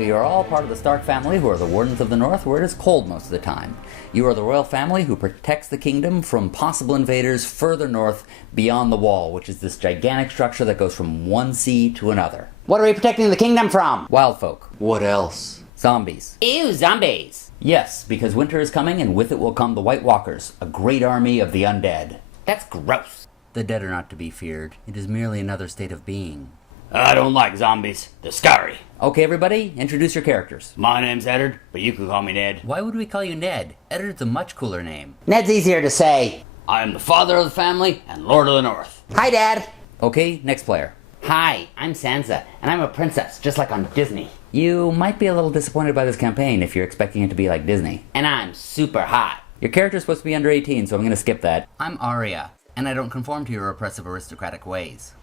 so you are all part of the Stark family who are the Wardens of the North, where it is cold most of the time. You are the royal family who protects the kingdom from possible invaders further north beyond the Wall, which is this gigantic structure that goes from one sea to another. What are we protecting the kingdom from? Wild folk. What else? Zombies. Ew, zombies. Yes, because winter is coming, and with it will come the White Walkers, a great army of the undead. That's gross. The dead are not to be feared. It is merely another state of being. I don't like zombies. They're scary. Okay, everybody, introduce your characters. My name's Eddard, but you can call me Ned. Why would we call you Ned? Eddard's a much cooler name. Ned's easier to say. I am the father of the family and Lord of the North. Hi, Dad. Okay, next player. Hi, I'm Sansa, and I'm a princess, just like on Disney. You might be a little disappointed by this campaign if you're expecting it to be like Disney. And I'm super hot. Your character's supposed to be under 18, so I'm gonna skip that. I'm Arya, and I don't conform to your oppressive aristocratic ways.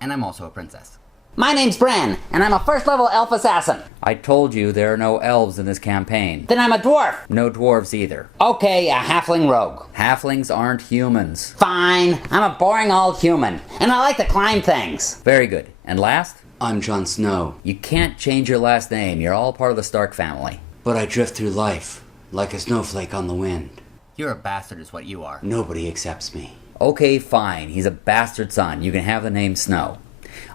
And I'm also a princess. My name's Bran, and I'm a first-level elf assassin. I told you there are no elves in this campaign. Then I'm a dwarf. No dwarves either. Okay, a halfling rogue. Halflings aren't humans. Fine, I'm a boring old human, and I like to climb things. Very good. And last? I'm Jon Snow, You can't change your last name. You're all part of the Stark family. but I drift through life like a snowflake on the wind. You're a bastard is what you are. Nobody accepts me. Okay, fine. He's a bastard son. You can have the name Snow.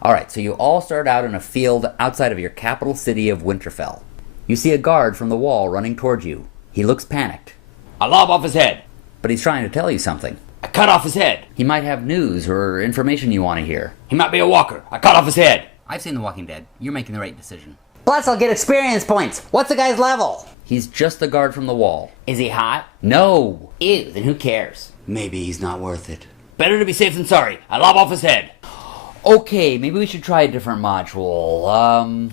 Alright, so you all start out in a field outside of your capital city of Winterfell. You see a guard from the wall running towards you. He looks panicked, I lob off his head. but he's trying to tell you something. I cut off his head. He might have news or information you want to hear. He might be a walker. I cut off his head. I've seen The Walking Dead. You're making the right decision. Plus, I'll get experience points. What's the guy's level? He's just the guard from the wall. Is he hot? No! Ew, then who cares? Maybe he's not worth it. Better to be safe than sorry. I lob off his head. Okay, maybe we should try a different module.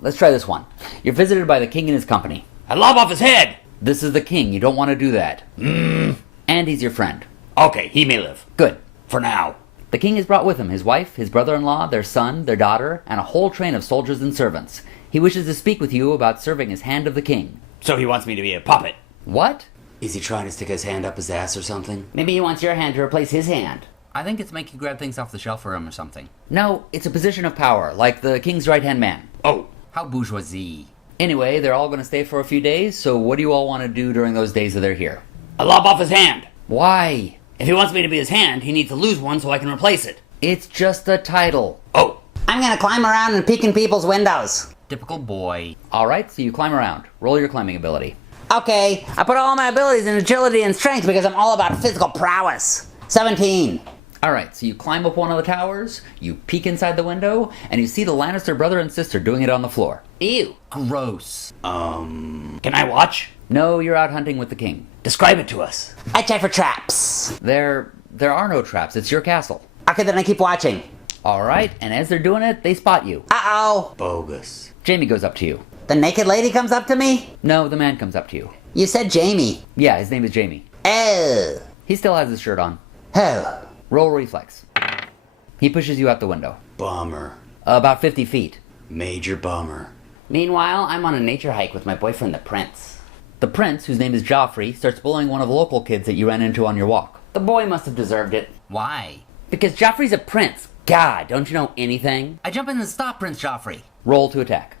Let's try this one. You're visited by the king and his company. I lob off his head. This is the king. You don't want to do that. And he's your friend. Okay, he may live. Good. For now. The king has brought with him his wife, his brother-in-law, their son, their daughter, and a whole train of soldiers and servants. He wishes to speak with you about serving as hand of the king. So he wants me to be a puppet. What? Is he trying to stick his hand up his ass or something? Maybe he wants your hand to replace his hand. I think it's make you grab things off the shelf for him or something. No, it's a position of power, like the king's right-hand man. Oh, How bourgeoisie. Anyway, they're all going to stay for a few days, so what do you all want to do during those days that they're here? I lob off his hand. Why? If he wants me to be his hand, he needs to lose one so I can replace it. It's just a title. Oh, I'm gonna climb around and peek in people's windows. Typical boy. Alright, so you climb around. Roll your climbing ability. Okay, I put all my abilities in agility and strength because I'm all about physical prowess. 17. Alright, so you climb up one of the towers, you peek inside the window, and you see the Lannister brother and sister doing it on the floor. Ew. Gross. can I watch? No, you're out hunting with the king. Describe it to us. I check for traps. There are no traps. It's your castle. Okay, then I keep watching. Alright, and as they're doing it, they spot you. Uh-oh. Bogus. Jamie goes up to you. The naked lady comes up to me? No, the man comes up to you. You said Jamie. Yeah, his name is Jamie. Oh. He still has his shirt on. Oh. Roll reflex. He pushes you out the window. Bummer. About 50 feet. Major bummer. Meanwhile, I'm on a nature hike with my boyfriend, the prince. The prince, whose name is Joffrey, starts bullying one of the local kids that you ran into on your walk. The boy must have deserved it. Why? Because Joffrey's a prince. God, don't you know anything? I jump in and stop Prince Joffrey. Roll to attack.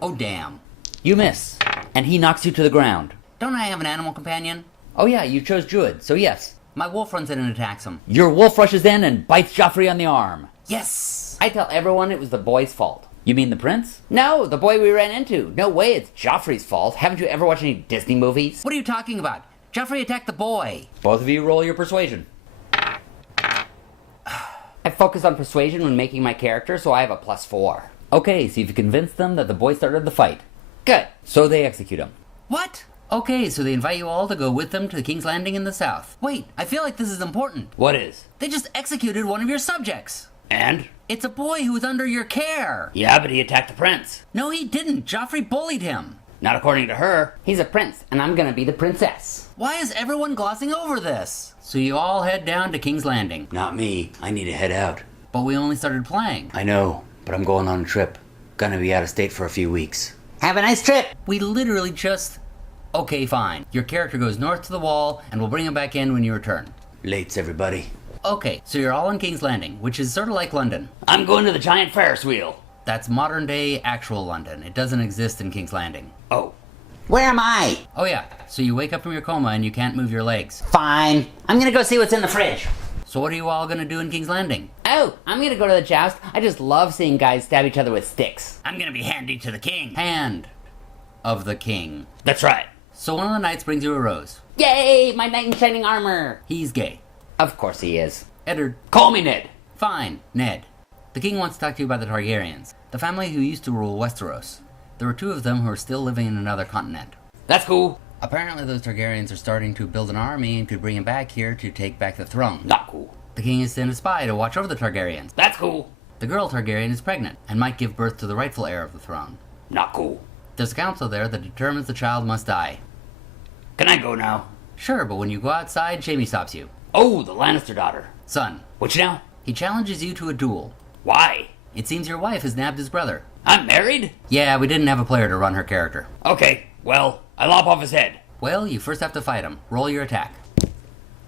Oh, damn. You miss, and he knocks you to the ground. Don't I have an animal companion? Oh yeah, you chose Druid, so yes. My wolf runs in and attacks him. Your wolf rushes in and bites Joffrey on the arm. Yes! I tell everyone it was the boy's fault. You mean the prince? No, the boy we ran into. No way it's Joffrey's fault. Haven't you ever watched any Disney movies? What are you talking about? Joffrey attacked the boy. Both of you roll your persuasion. I focus on persuasion when making my character, so I have a +4. Okay, so you've convinced them that the boy started the fight. Good. So they execute him. What? Okay, so they invite you all to go with them to the King's Landing in the south. Wait, I feel like this is important. What is? They just executed one of your subjects. And? It's a boy who was under your care. Yeah, but he attacked the prince. No, he didn't. Joffrey bullied him. Not according to her. He's a prince, and I'm gonna be the princess. Why is everyone glossing over this? So you all head down to King's Landing. Not me. I need to head out. But we only started playing. I know, but I'm going on a trip. Gonna be out of state for a few weeks. Have a nice trip. We literally just... Okay, fine. Your character goes north to the wall, and we'll bring him back in when you return. Lates, everybody. Okay, so you're all in King's Landing, which is sort of like London. I'm going to the giant Ferris wheel. That's modern day actual London. It doesn't exist in King's Landing. Oh. Where am I? Oh yeah, so you wake up from your coma and you can't move your legs. Fine. I'm gonna go see what's in the fridge. So what are you all gonna do in King's Landing? Oh, I'm gonna go to the joust. I just love seeing guys stab each other with sticks. I'm gonna be handy to the king. Hand of the king. That's right. So one of the knights brings you a rose. Yay, my knight in shining armor. He's gay. Of course he is. Eddard. Call me Ned. Fine, Ned. The king wants to talk to you about the Targaryens, the family who used to rule Westeros. There were 2 of them who are still living in another continent. That's cool. Apparently those Targaryens are starting to build an army and could bring him back here to take back the throne. Not cool. The king has sent a spy to watch over the Targaryens. That's cool. The girl Targaryen is pregnant and might give birth to the rightful heir of the throne. Not cool. There's a council there that determines the child must die. Can I go now? Sure, but when you go outside, Jaime stops you. Oh, the Lannister daughter. Son, What now? he challenges you to a duel. Why? It seems your wife has nabbed his brother. I'm married? Yeah, we didn't have a player to run her character. Okay, well, I lop off his head. Well, you first have to fight him. Roll your attack.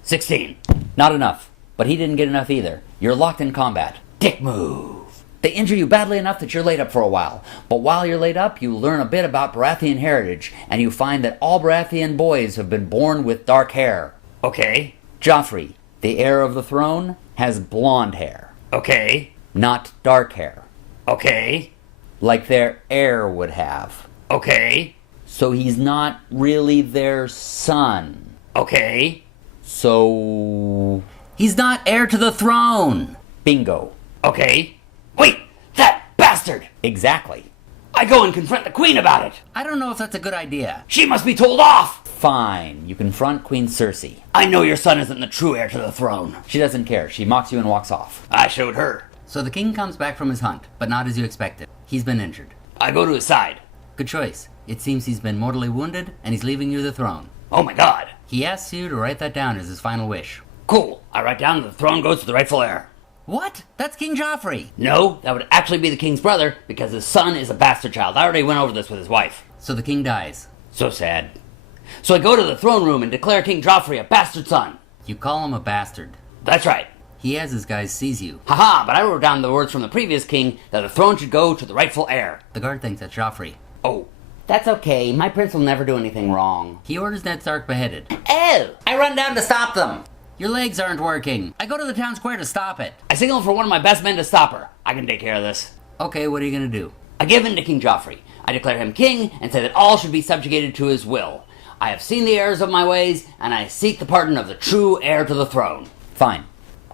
16. Not enough. But he didn't get enough either. You're locked in combat. Dick move. They injure you badly enough that you're laid up for a while. But while you're laid up, you learn a bit about Baratheon heritage, and you find that all Baratheon boys have been born with dark hair. Okay. Joffrey, the heir of the throne, has blonde hair, Okay. not dark hair, Okay. like their heir would have. Okay. So he's not really their son. Okay. So... He's not heir to the throne! bingo. Okay. Wait! That bastard! Exactly. I go and confront the queen about it. I don't know if that's a good idea. She must be told off. Fine. You confront Queen Cersei. I know your son isn't the true heir to the throne. She doesn't care. She mocks you and walks off. I showed her. So the king comes back from his hunt, but not as you expected. He's been injured. I go to his side. Good choice. It seems he's been mortally wounded, and he's leaving you the throne. Oh my god. He asks you to write that down as his final wish. Cool. I write down that the throne goes to the rightful heir. What? That's King Joffrey! No, that would actually be the king's brother, because his son is a bastard child. I already went over this with his wife. So the king dies. So sad. So I go to the throne room and declare King Joffrey a bastard son. You call him a bastard. That's right. He has his guys seize you. Haha, but I wrote down the words from the previous king that the throne should go to the rightful heir. The guard thinks that's Joffrey. Oh. That's okay. My prince will never do anything wrong. He orders Ned Stark beheaded. Oh! I run down to stop them. Your legs aren't working. I go to the town square to stop it. I signal for one of my best men to stop her. I can take care of this. Okay, what are you gonna do? I give in to King Joffrey. I declare him king and say that all should be subjugated to his will. I have seen the errors of my ways, and I seek the pardon of the true heir to the throne. Fine.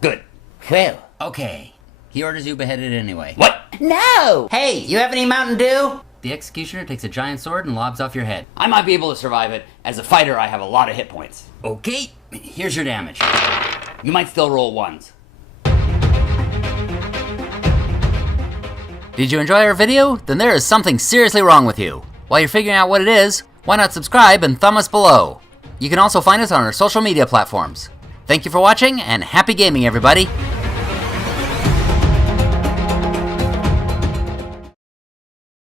Good. Well. Okay. He orders you beheaded anyway. What? No! Hey, you have any Mountain Dew? The executioner takes a giant sword and lobs off your head. I might be able to survive it. As a fighter, I have a lot of hit points. Okay, here's your damage. You might still roll ones. Did you enjoy our video? Then there is something seriously wrong with you. While you're figuring out what it is, why not subscribe and thumb us below? You can also find us on our social media platforms. Thank you for watching, and happy gaming, everybody!